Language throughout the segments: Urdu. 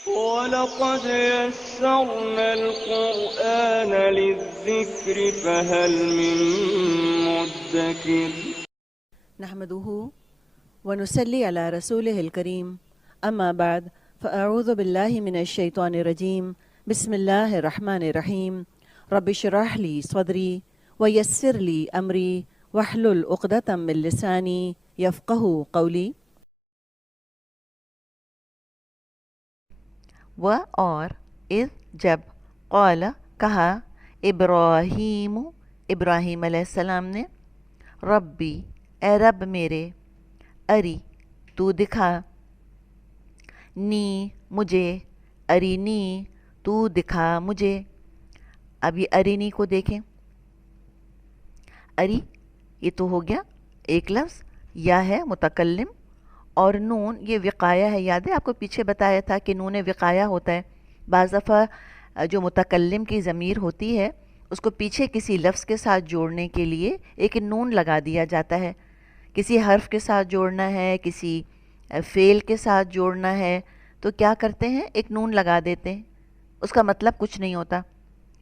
وَلَقَدْ يَسَّرْنَا الْقُرْآنَ لِلذِّكْرِ فَهَلْ مِن مُّدَّكِرٍ نحمده ونصلي على رسوله الكريم أما بعد فأعوذ بالله من الشيطان الرجيم بسم الله الرحمن الرحيم رب اشرح لي صدري ويسر لي أمري واحلل عقدة من لساني يفقه قولي. و اور اذ جب قال کہا ابراہیم ابراہیم علیہ السلام نے ربی اے رب میرے اری تو دکھا نی مجھے ارینی تو دکھا مجھے. اب یہ ارینی کو دیکھیں. اری یہ تو ہو گیا ایک لفظ، یا ہے متکلم اور نون یہ وقایہ ہے. یاد ہے آپ کو پیچھے بتایا تھا کہ نون وقایہ ہوتا ہے. بعض دفعہ جو متکلم کی ضمیر ہوتی ہے اس کو پیچھے کسی لفظ کے ساتھ جوڑنے کے لیے ایک نون لگا دیا جاتا ہے. کسی حرف کے ساتھ جوڑنا ہے، کسی فعل کے ساتھ جوڑنا ہے تو کیا کرتے ہیں، ایک نون لگا دیتے ہیں. اس کا مطلب کچھ نہیں ہوتا.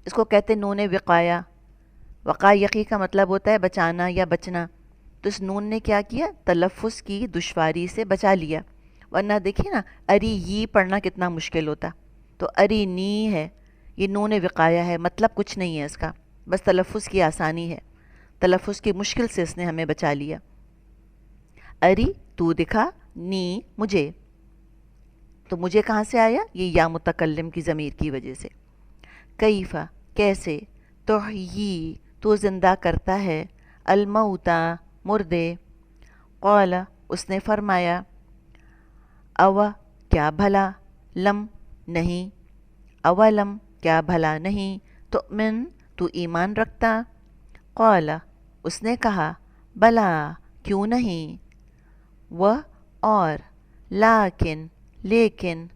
اس کو کہتے ہیں نون وقایہ. وقایقی کا مطلب ہوتا ہے بچانا یا بچنا. تو اس نون نے کیا کیا، تلفظ کی دشواری سے بچا لیا. ورنہ دیکھیں نا اری یہ پڑھنا کتنا مشکل ہوتا. تو اری نی ہے، یہ نون وقایہ ہے، مطلب کچھ نہیں ہے اس کا، بس تلفظ کی آسانی ہے. تلفظ کی مشکل سے اس نے ہمیں بچا لیا. اری تو دکھا نی مجھے. تو مجھے کہاں سے آیا، یہ یا متکلم کی ضمیر کی وجہ سے. کیفا کیسے، تحیی تو زندہ کرتا ہے، الموتا مردے. قال اس نے فرمایا، اوا کیا بھلا، لم نہیں، اولم کیا بھلا نہیں، تؤمن تو ایمان رکھتا. قال اس نے کہا، بلا کیوں نہیں، و اور، لیکن لیکن،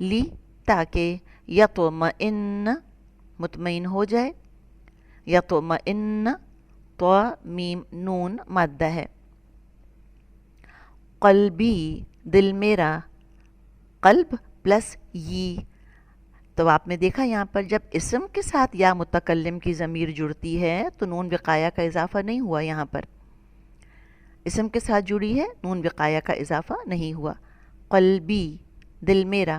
لی تاکہ، یطمئن مطمئن ہو جائے. یطمئن تو میم نون مادہ ہے. قلبی دل میرا، قلب پلس یہ. تو آپ نے دیکھا یہاں پر جب اسم کے ساتھ یا متکلم کی ضمیر جڑتی ہے تو نون وقایہ کا اضافہ نہیں ہوا. یہاں پر اسم کے ساتھ جڑی ہے، نون وقایہ کا اضافہ نہیں ہوا. قلبی دل میرا.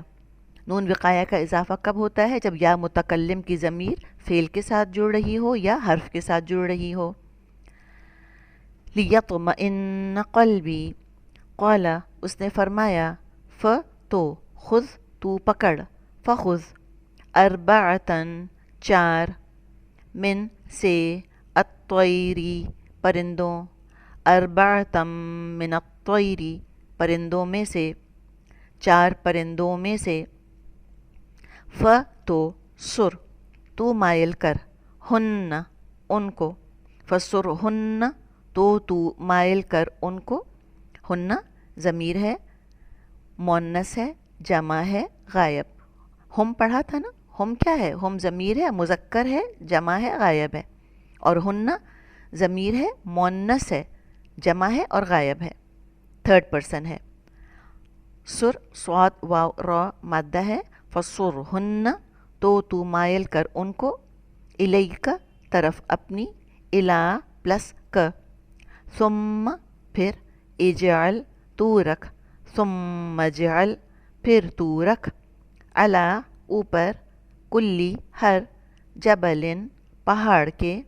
نون وقایہ کا اضافہ کب ہوتا ہے، جب یا متکلم کی ضمیر فعل کے ساتھ جڑ رہی ہو یا حرف کے ساتھ جڑ رہی ہو. لیطمئن قلبی. قال اس نے فرمایا، تو خذ تو پکڑ، فخذ اربعتن چار، من سے، الطیری پرندوں، اربعتم من الطیری پرندوں میں سے، چار پرندوں میں سے. تو سر تو مائل کر، ہن ان کو، فسر ہن تو مائل کر ان کو. ہن ضمیر ہے، مؤنث ہے، جمع ہے، غائب. ہم پڑھا تھا نا، ہم کیا ہے، ہم ضمیر ہے، مذکر ہے، جمع ہے، غائب ہے. اور ہن ضمیر ہے، مؤنث ہے، جمع ہے اور غائب ہے، تھرڈ پرسن ہے. سر صاد واو را مادہ ہے. فسر ہن تو مائل کر ان کو، الیک طرف اپنی، الا پلس ک، ثم پھر، اجعل تو رکھ، ثم اجعل پھر تو رکھ، علی اوپر، کلی ہر، جبل پہاڑ کے،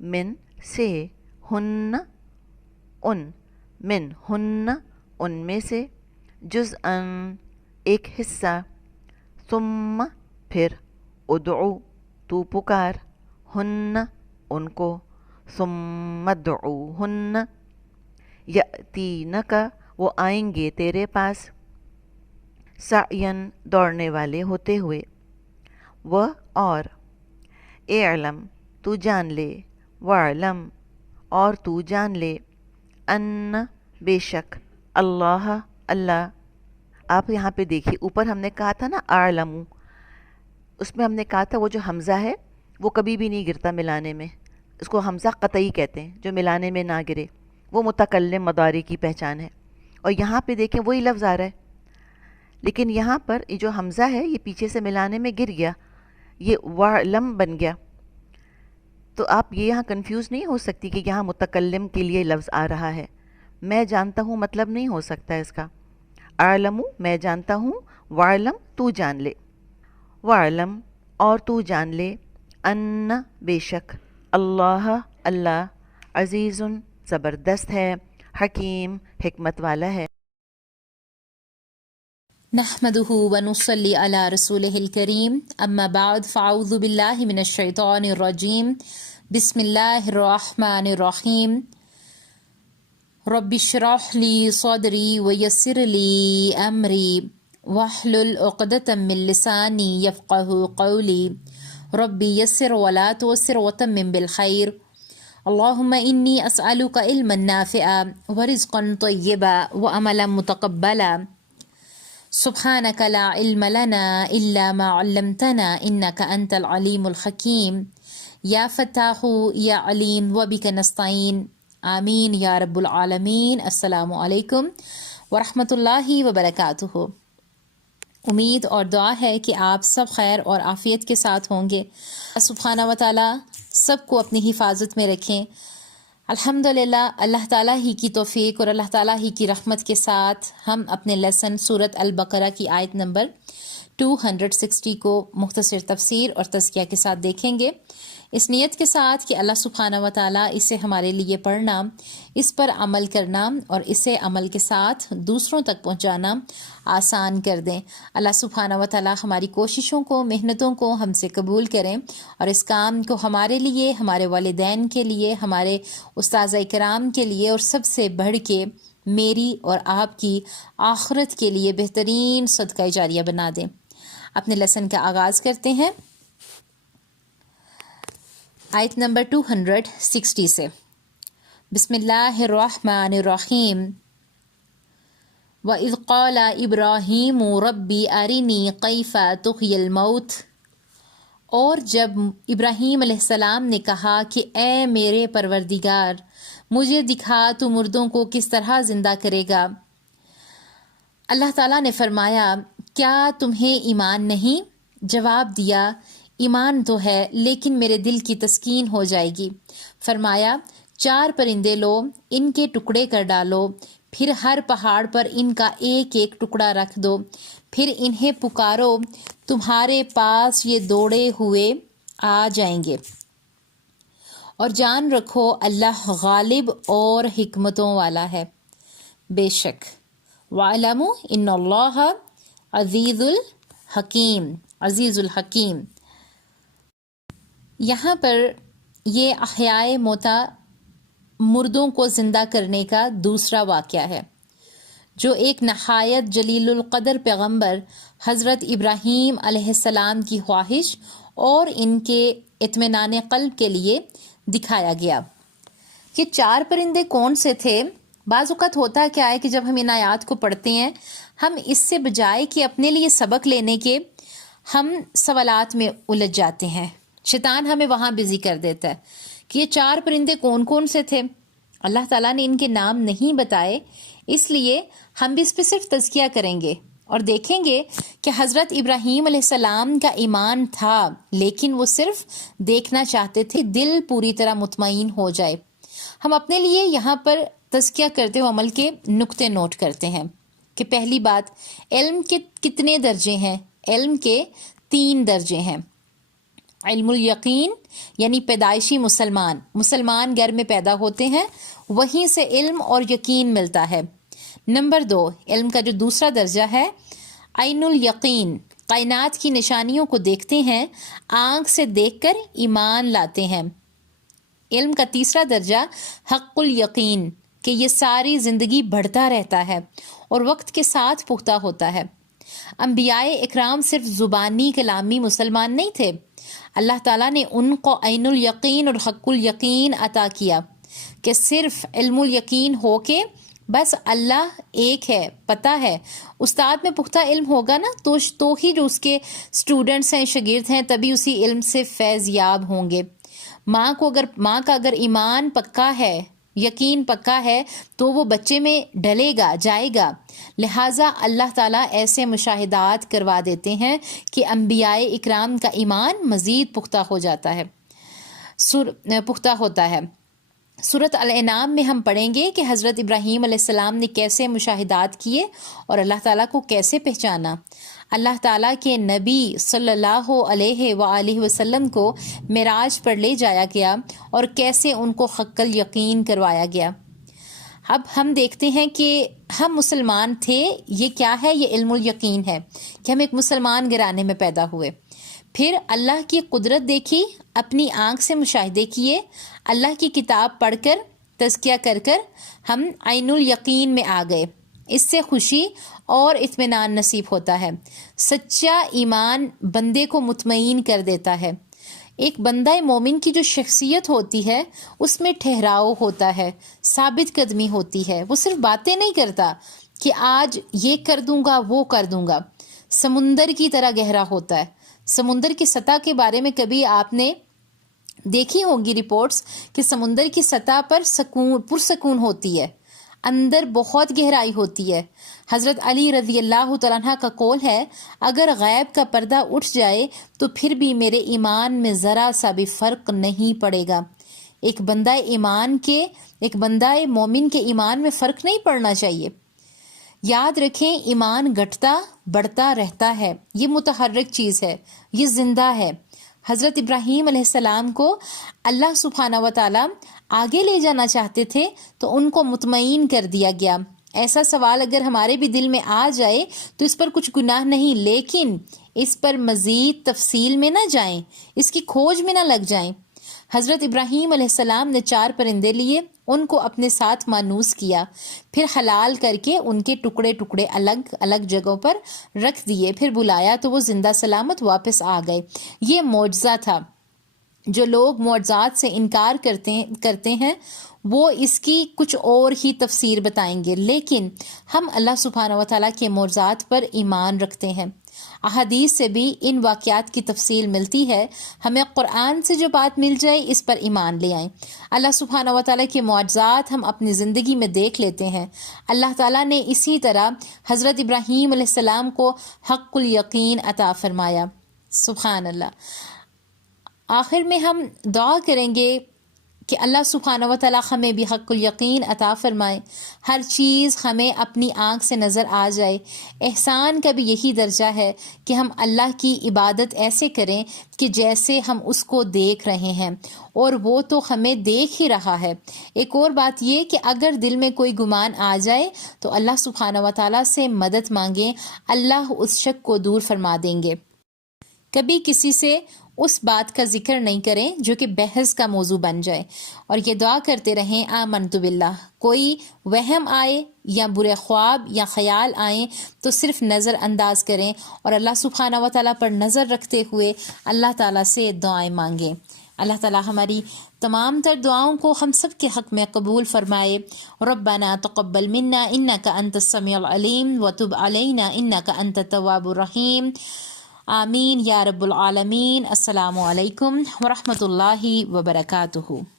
من سے، ہن ان، من ہن ان میں سے، جزءاً ایک حصہ، ثم پھر، ادعو تو پکار، ہن ان کو، ثم ادعوہن، یأتینک وہ آئیں گے تیرے پاس، سعین دوڑنے والے ہوتے ہوئے. و اور، اعلم تو جان لے، وعلم اور تو جان لے، ان بے شک، اللہ اللہ. آپ یہاں پہ دیکھیے اوپر ہم نے کہا تھا نا اعلم، اس میں ہم نے کہا تھا وہ جو حمزہ ہے وہ کبھی بھی نہیں گرتا ملانے میں. اس کو حمزہ قطعی کہتے ہیں، جو ملانے میں نہ گرے، وہ متکلم مضارع کی پہچان ہے. اور یہاں پہ دیکھیں وہی لفظ آ رہا ہے، لیکن یہاں پر یہ جو حمزہ ہے یہ پیچھے سے ملانے میں گر گیا، یہ وعلم بن گیا. تو آپ یہ یہاں کنفیوز نہیں ہو سکتی کہ یہاں متکلم کے لیے لفظ آ رہا ہے. میں جانتا ہوں مطلب نہیں ہو سکتا اس کا. اعلم میں جانتا ہوں، وعلم تو جان لے. وعلم اور تو جان لے، ان بے شک، اللہ اللہ، عزیز زبردست ہے، حکیم حکمت والا ہے. نحمده ونصلي على رسوله الكريم اما بعد فاعوذ بالله من الشيطان الرجيم بسم الله الرحمن الرحيم رب اشرح لي صدري ويسر لي امري واحلل عقدة من لساني يفقهوا قولي رب يسر ولا تعسر وتمم بالخير اللهم إني أسألك علما نافعا ورزقا طيبا وعملا متقبلا سبحانك لا علم لنا إلا ما علمتنا إنك أنت العليم الحكيم يا فتاح يا عليم وبك نستعين آمين يا رب العالمين. السلام علیکم ورحمۃ اللہ وبرکاتہ. امید اور دعا ہے کہ آپ سب خیر اور عافیت کے ساتھ ہوں گے. سبحانہ و تعالی سب کو اپنی حفاظت میں رکھیں. الحمدللہ اللہ تعالیٰ ہی کی توفیق اور اللہ تعالیٰ ہی کی رحمت کے ساتھ ہم اپنے لیسن سورۃ البقرہ کی آیت نمبر 260 کو مختصر تفسیر اور تزکیہ کے ساتھ دیکھیں گے، اس نیت کے ساتھ کہ اللہ سبحانہ و تعالیٰ اسے ہمارے لیے پڑھنا، اس پر عمل کرنا اور اسے عمل کے ساتھ دوسروں تک پہنچانا آسان کر دیں. اللہ سبحانہ و تعالیٰ ہماری کوششوں کو، محنتوں کو ہم سے قبول کریں اور اس کام کو ہمارے لیے، ہمارے والدین کے لیے، ہمارے استاذہ کرام کے لیے اور سب سے بڑھ کے میری اور آپ کی آخرت کے لیے بہترین صدقہ جاریہ بنا دیں. اپنے لیسن کا آغاز کرتے ہیں آیت نمبر 260 سے. بسم اللہ الرحمن الرحیم. وَإِذْ قَالَ إِبْرَاهِيمُ رَبِّ أَرِنِي كَيْفَ تُحْيِي الْمَوْتَ، اور جب ابراہیم علیہ السلام نے کہا کہ اے میرے پروردگار مجھے دکھا تو مردوں کو کس طرح زندہ کرے گا. اللہ تعالیٰ نے فرمایا کیا تمہیں ایمان نہیں؟ جواب دیا ایمان تو ہے لیکن میرے دل کی تسکین ہو جائے گی. فرمایا 4 پرندے لو، ان کے ٹکڑے کر ڈالو، پھر ہر پہاڑ پر ان کا ایک ایک ٹکڑا رکھ دو، پھر انہیں پکارو، تمہارے پاس یہ دوڑے ہوئے آ جائیں گے. اور جان رکھو اللہ غالب اور حکمتوں والا ہے. بے شک وَاعْلَمُوا إِنَّ اللَّهَ عَزِيزُ الحکیم، عزیز الحکیم. یہاں پر یہ احیاء موتا، مردوں کو زندہ کرنے کا دوسرا واقعہ ہے جو ایک نہایت جلیل القدر پیغمبر حضرت ابراہیم علیہ السلام کی خواہش اور ان کے اطمینان قلب کے لیے دکھایا گیا. یہ 4 پرندے کون سے تھے؟ بعض اوقات ہوتا کیا ہے کہ جب ہم ان آیات کو پڑھتے ہیں ہم اس سے بجائے کہ اپنے لیے سبق لینے کے ہم سوالات میں الجھ جاتے ہیں. شیطان ہمیں وہاں بزی کر دیتا ہے کہ یہ 4 پرندے کون کون سے تھے. اللہ تعالیٰ نے ان کے نام نہیں بتائے، اس لیے ہم بھی اس پہ صرف تزکیہ کریں گے اور دیکھیں گے کہ حضرت ابراہیم علیہ السلام کا ایمان تھا لیکن وہ صرف دیکھنا چاہتے تھے، دل پوری طرح مطمئن ہو جائے. ہم اپنے لیے یہاں پر تزکیہ کرتے ہوئے عمل کے نقطے نوٹ کرتے ہیں کہ پہلی بات، علم کے کتنے درجے ہیں؟ علم کے 3 درجے ہیں. علم الیقین یعنی پیدائشی مسلمان گھر میں پیدا ہوتے ہیں، وہیں سے علم اور یقین ملتا ہے. نمبر 2، علم کا جو دوسرا درجہ ہے عین الیقین، کائنات کی نشانیوں کو دیکھتے ہیں، آنکھ سے دیکھ کر ایمان لاتے ہیں. علم کا تیسرا درجہ حق الیقین، کہ یہ ساری زندگی بڑھتا رہتا ہے اور وقت کے ساتھ پختہ ہوتا ہے. انبیاء اکرام صرف زبانی کلامی مسلمان نہیں تھے، اللہ تعالیٰ نے ان کو عین الیقین اور حق الیقین عطا کیا کہ صرف علم الیقین ہو کے بس اللہ ایک ہے پتہ ہے. استاد میں پختہ علم ہوگا نا تو ہی جو اس کے اسٹوڈنٹس ہیں، شاگرد ہیں، تبھی اسی علم سے فیض یاب ہوں گے. ماں کا اگر ایمان پکا ہے یقین پکا ہے تو وہ بچے میں ڈلے گا، جائے گا۔ لہٰذا اللہ تعالیٰ ایسے مشاہدات کروا دیتے ہیں کہ انبیاء اکرام کا ایمان مزید پختہ ہوتا ہے۔ سورۃ الانعام میں ہم پڑھیں گے کہ حضرت ابراہیم علیہ السلام نے کیسے مشاہدات کیے اور اللہ تعالیٰ کو کیسے پہچانا۔ اللہ تعالیٰ کے نبی صلی اللہ علیہ وآلہ وسلم کو معراج پر لے جایا گیا اور کیسے ان کو حق الیقین کروایا گیا۔ اب ہم دیکھتے ہیں کہ ہم مسلمان تھے، یہ کیا ہے؟ یہ علم الیقین ہے کہ ہم ایک مسلمان گھرانے میں پیدا ہوئے۔ پھر اللہ کی قدرت دیکھی، اپنی آنکھ سے مشاہدے کیے، اللہ کی کتاب پڑھ کر تزکیہ کر ہم عین الیقین میں آ گئے۔ اس سے خوشی اور اطمینان نصیب ہوتا ہے۔ سچا ایمان بندے کو مطمئن کر دیتا ہے۔ ایک بندہ مومن کی جو شخصیت ہوتی ہے اس میں ٹھہراؤ ہوتا ہے، ثابت قدمی ہوتی ہے۔ وہ صرف باتیں نہیں کرتا کہ آج یہ کر دوں گا وہ کر دوں گا، سمندر کی طرح گہرا ہوتا ہے۔ سمندر کی سطح کے بارے میں کبھی آپ نے دیکھی ہوں گی رپورٹس کہ سمندر کی سطح پر پرسکون ہوتی ہے، اندر بہت گہرائی ہوتی ہے۔ حضرت علی رضی اللہ تعالیٰ عنہ کا قول ہے، اگر غیب کا پردہ اٹھ جائے تو پھر بھی میرے ایمان میں ذرا سا بھی فرق نہیں پڑے گا۔ ایک بندہ مومن کے ایمان میں فرق نہیں پڑنا چاہیے۔ یاد رکھیں، ایمان گھٹتا بڑھتا رہتا ہے، یہ متحرک چیز ہے، یہ زندہ ہے۔ حضرت ابراہیم علیہ السلام کو اللہ سبحانہ و تعالیٰ آگے لے جانا چاہتے تھے تو ان کو مطمئن کر دیا گیا۔ ایسا سوال اگر ہمارے بھی دل میں آ جائے تو اس پر کچھ گناہ نہیں، لیکن اس پر مزید تفصیل میں نہ جائیں، اس کی کھوج میں نہ لگ جائیں۔ حضرت ابراہیم علیہ السلام نے 4 پرندے لیے، ان کو اپنے ساتھ مانوس کیا، پھر حلال کر کے ان کے ٹکڑے ٹکڑے الگ الگ جگہوں پر رکھ دیے، پھر بلایا تو وہ زندہ سلامت واپس آ گئے۔ یہ معجزہ تھا۔ جو لوگ معجزات سے انکار کرتے ہیں وہ اس کی کچھ اور ہی تفسیر بتائیں گے، لیکن ہم اللہ سبحانہ و تعالیٰ کے معجزات پر ایمان رکھتے ہیں۔ احادیث سے بھی ان واقعات کی تفصیل ملتی ہے۔ ہمیں قرآن سے جو بات مل جائے اس پر ایمان لے آئیں۔ اللہ سبحانہ و تعالیٰ کے معجزات ہم اپنی زندگی میں دیکھ لیتے ہیں۔ اللہ تعالیٰ نے اسی طرح حضرت ابراہیم علیہ السلام کو حق الیقین عطا فرمایا۔ سبحان اللہ۔ آخر میں ہم دعا کریں گے کہ اللہ سبحانہ و تعالیٰ ہمیں بھی حق الیقین عطا فرمائے، ہر چیز ہمیں اپنی آنکھ سے نظر آ جائے۔ احسان کا بھی یہی درجہ ہے کہ ہم اللہ کی عبادت ایسے کریں کہ جیسے ہم اس کو دیکھ رہے ہیں، اور وہ تو ہمیں دیکھ ہی رہا ہے۔ ایک اور بات یہ کہ اگر دل میں کوئی گمان آ جائے تو اللہ سبحانہ و تعالیٰ سے مدد مانگیں، اللہ اس شک کو دور فرما دیں گے۔ کبھی کسی سے اس بات کا ذکر نہیں کریں جو کہ بحث کا موضوع بن جائے، اور یہ دعا کرتے رہیں آمنت باللہ۔ کوئی وہم آئے یا برے خواب یا خیال آئیں تو صرف نظر انداز کریں اور اللہ سبحانہ و تعالیٰ پر نظر رکھتے ہوئے اللہ تعالیٰ سے دعائیں مانگیں۔ اللہ تعالیٰ ہماری تمام تر دعاؤں کو ہم سب کے حق میں قبول فرمائے۔ ربنا تقبل منا انک انت السمیع العلیم وتب علینا انک انت التواب الرحیم۔ آمین یا رب العالمین۔ السلام علیکم ورحمۃ اللہ وبرکاتہ۔